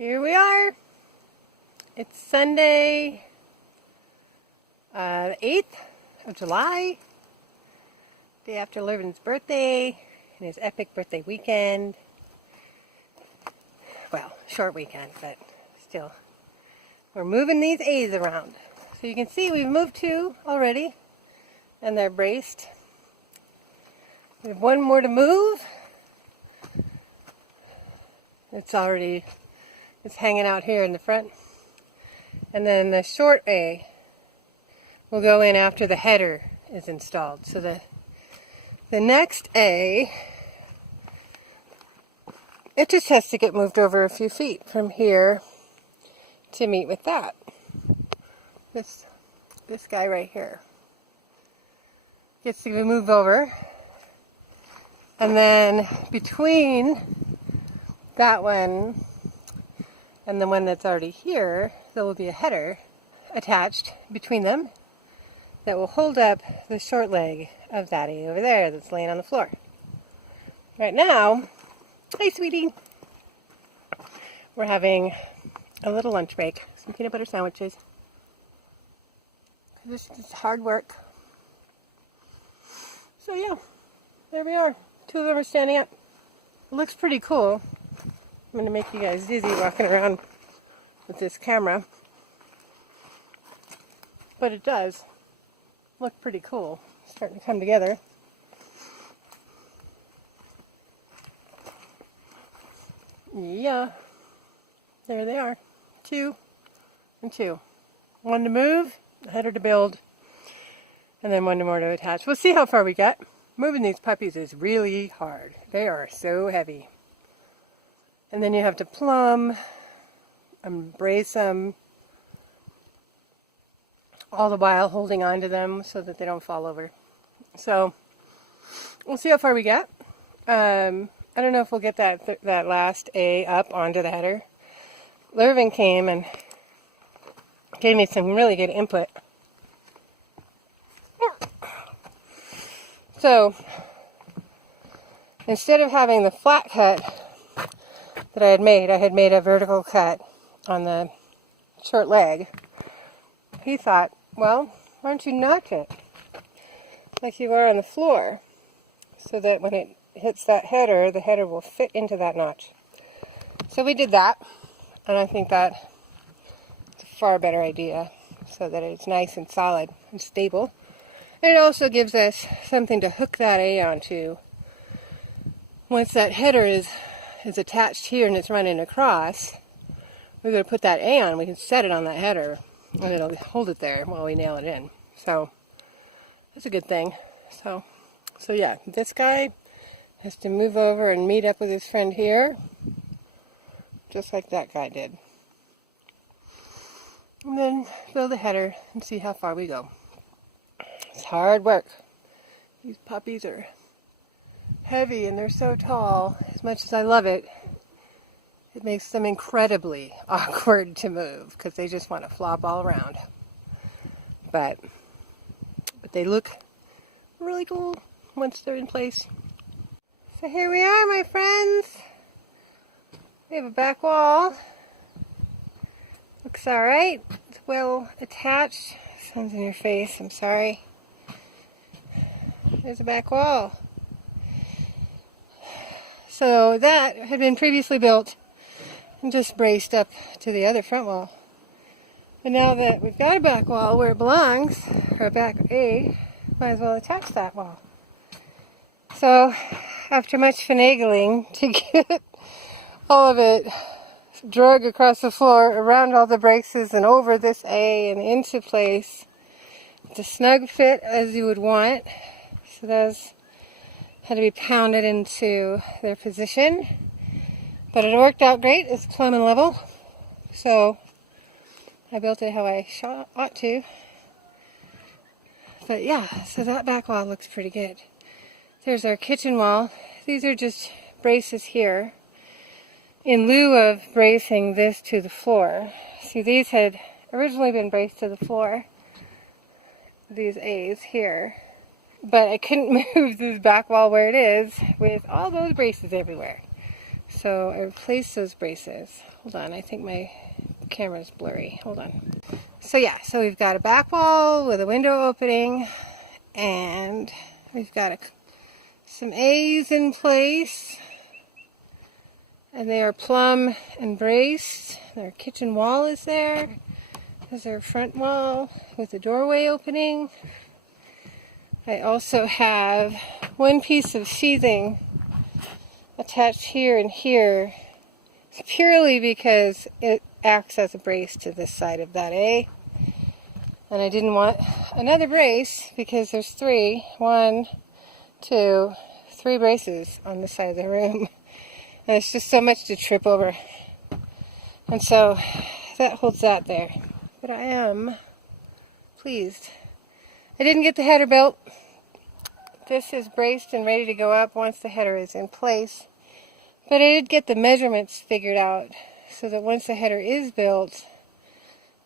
Here we are. It's Sunday, the 8th of July, day after Lervin's birthday and his epic birthday weekend. Well, short weekend, but still. We're moving these A's around. So you can see we've moved two already, and they're braced. We have one more to move. It's hanging out here in the front. And then the short A will go in after the header is installed. So the next A, it just has to get moved over a few feet from here to meet with that. This guy right here gets to move over. And then between that one and the one that's already here, there will be a header attached between them that will hold up the short leg of that A over there that's laying on the floor. Right now, hey sweetie, we're having a little lunch break, some peanut butter sandwiches. This is hard work. So yeah, there we are. Two of them are standing up. It looks pretty cool. I'm going to make you guys dizzy walking around with this camera. But it does look pretty cool. It's starting to come together. Yeah. There they are. 2 and 2. One to move, a header to build, and then one more to attach. We'll see how far we get. Moving these puppies is really hard. They are so heavy. And then you have to plumb and brace them, all the while holding on to them so that they don't fall over. So we'll see how far we get. I don't know if we'll get that last A up onto the header. Lervin came and gave me some really good input. So instead of having the flat cut that I had made a vertical cut on the short leg. He thought, well, why don't you notch it like you are on the floor, so that when it hits that header, the header will fit into that notch. So we did that, and I think that's a far better idea, so that it's nice and solid and stable. And it also gives us something to hook that A onto. Once that header is attached here and it's running across, we're going to put that A on. We can set it on that header and it'll hold it there while we nail it in. So that's a good thing. So yeah, this guy has to move over and meet up with his friend here, just like that guy did. And then build a header and see how far we go. It's hard work. These puppies are heavy and they're so tall. As much as I love it, it makes them incredibly awkward to move because they just want to flop all around. But they look really cool once they're in place. So here we are, my friends. We have a back wall. Looks alright. It's well attached. Sun's in your face, I'm sorry. There's a back wall. So that had been previously built and just braced up to the other front wall. But now that we've got a back wall where it belongs, or a back A, might as well attach that wall. So after much finagling to get all of it drug across the floor, around all the braces and over this A and into place, it's a snug fit as you would want. So those had to be pounded into their position, but it worked out great. It's plumb and level, so I built it how I ought to. But yeah, so that back wall looks pretty good. There's our kitchen wall. These are just braces here in lieu of bracing this to the floor. See, these had originally been braced to the floor, these A's here. But I couldn't move this back wall where it is with all those braces everywhere. So I replaced those braces. Hold on, I think my camera's blurry. Hold on. So yeah, so we've got a back wall with a window opening, and we've got some A's in place, and they are plumb and braced. Their kitchen wall is there. There's our front wall with the doorway opening. I also have one piece of sheathing attached here and here, purely because it acts as a brace to this side of that A. And I didn't want another brace because there's three. 1, 2, 3 braces on this side of the room. And it's just so much to trip over. And so that holds that there. But I am pleased. I didn't get the header built. This is braced and ready to go up once the header is in place. But I did get the measurements figured out so that once the header is built,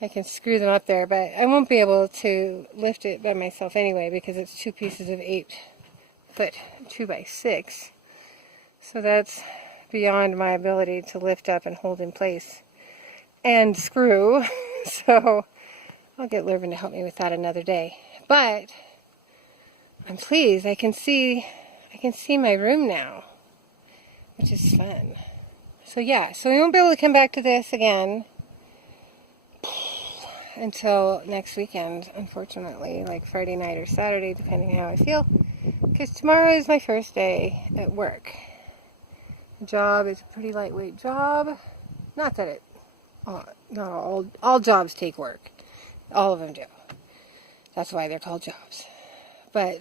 I can screw them up there. But I won't be able to lift it by myself anyway because it's 2 pieces of 8-foot 2x6. So that's beyond my ability to lift up and hold in place and screw. So I'll get Lurvin to help me with that another day. But I'm pleased. I can see my room now, which is fun. So yeah, so we won't be able to come back to this again until next weekend, unfortunately, like Friday night or Saturday, depending on how I feel, because tomorrow is my first day at work. The job is a pretty lightweight job. Not that it, not all jobs take work. All of them do. That's why they're called jobs. But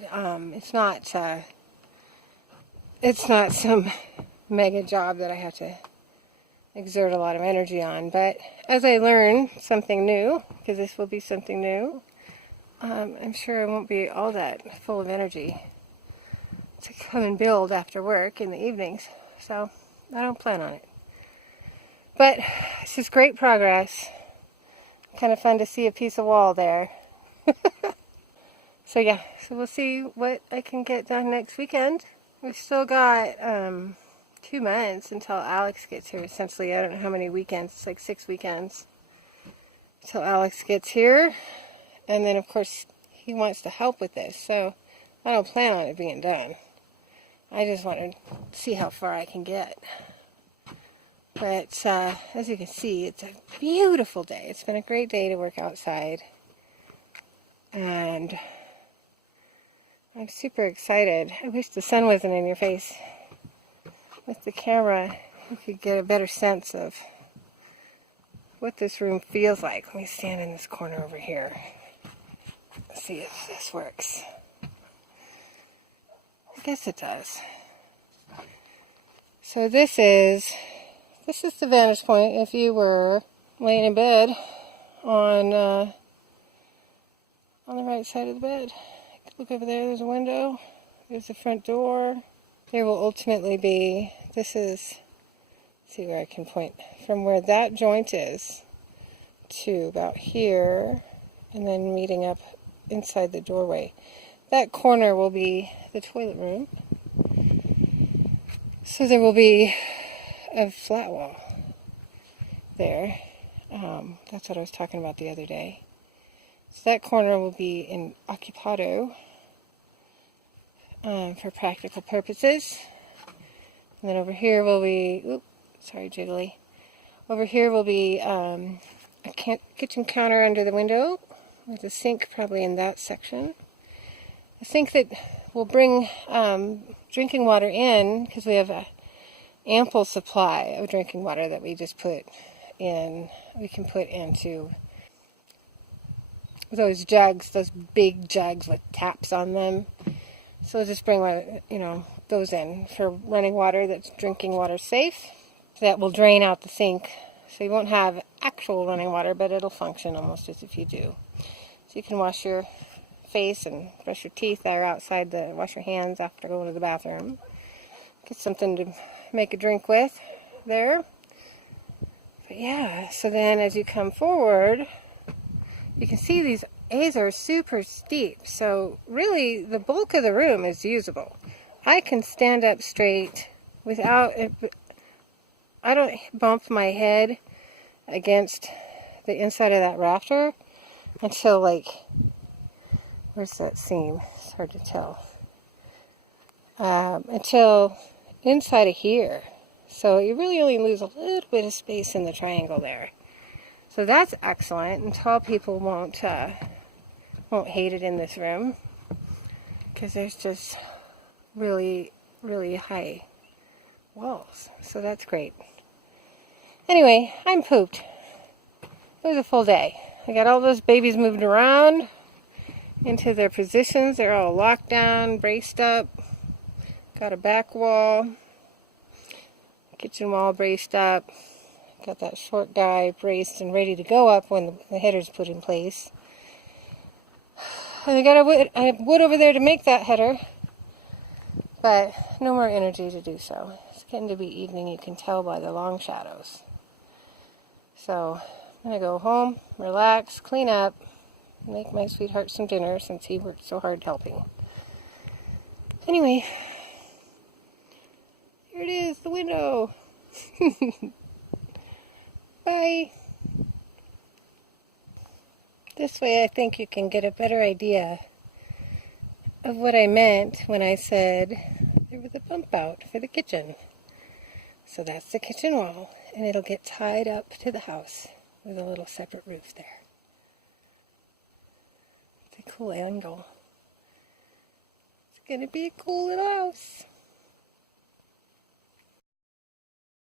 it's not some mega job that I have to exert a lot of energy on. But as I learn something new, because this will be something new, I'm sure I won't be all that full of energy to come and build after work in the evenings. So I don't plan on it. But this is great progress. Kind of fun to see a piece of wall there. So yeah, so we'll see what I can get done next weekend. We've still got 2 months until Alex gets here, essentially. I don't know how many weekends. It's like 6 weekends until Alex gets here. And then, of course, he wants to help with this. So I don't plan on it being done. I just want to see how far I can get. But as you can see, it's a beautiful day. It's been a great day to work outside. And I'm super excited. I wish the sun wasn't in your face. With the camera, you could get a better sense of what this room feels like. Let me stand in this corner over here. Let's see if this works. I guess it does. So this is the vantage point if you were laying in bed on the right side of the bed. Look over there, there's a window, there's the front door. There will ultimately be, let's see where I can point, from where that joint is to about here, and then meeting up inside the doorway. That corner will be the toilet room. So there will be a flat wall there. That's what I was talking about the other day. So that corner will be in occupado for practical purposes. And then over here will be, sorry, jiggly. Over here will be a kitchen counter under the window with a sink probably in that section. A sink that will bring drinking water in because we have a ample supply of drinking water that we just put in. We can put into those jugs, those big jugs with taps on them. So we'll just bring those in for running water that's drinking water safe. That will drain out the sink. So you won't have actual running water, but it'll function almost as if you do. So you can wash your face and brush your teeth there outside, wash your hands after going to the bathroom. Get something to make a drink with there. But yeah, so then as you come forward, you can see these A's are super steep. So really the bulk of the room is usable. I can stand up straight without I don't bump my head against the inside of that rafter until like, where's that seam? It's hard to tell. Until inside of here. So you really only lose a little bit of space in the triangle there. So that's excellent, and tall people won't hate it in this room because there's just really, really high walls. So that's great. Anyway, I'm pooped. It was a full day. I got all those babies moved around into their positions. They're all locked down, braced up. Got a back wall, kitchen wall braced up. Got that short guy braced and ready to go up when the header's put in place. And I have wood over there to make that header, but no more energy to do so. It's getting to be evening, you can tell by the long shadows. So I'm going to go home, relax, clean up, make my sweetheart some dinner since he worked so hard helping. Anyway, here it is, the window. Bye. This way I think you can get a better idea of what I meant when I said there was a bump out for the kitchen. So that's the kitchen wall, and it'll get tied up to the house with a little separate roof there. It's a cool angle. It's going to be a cool little house.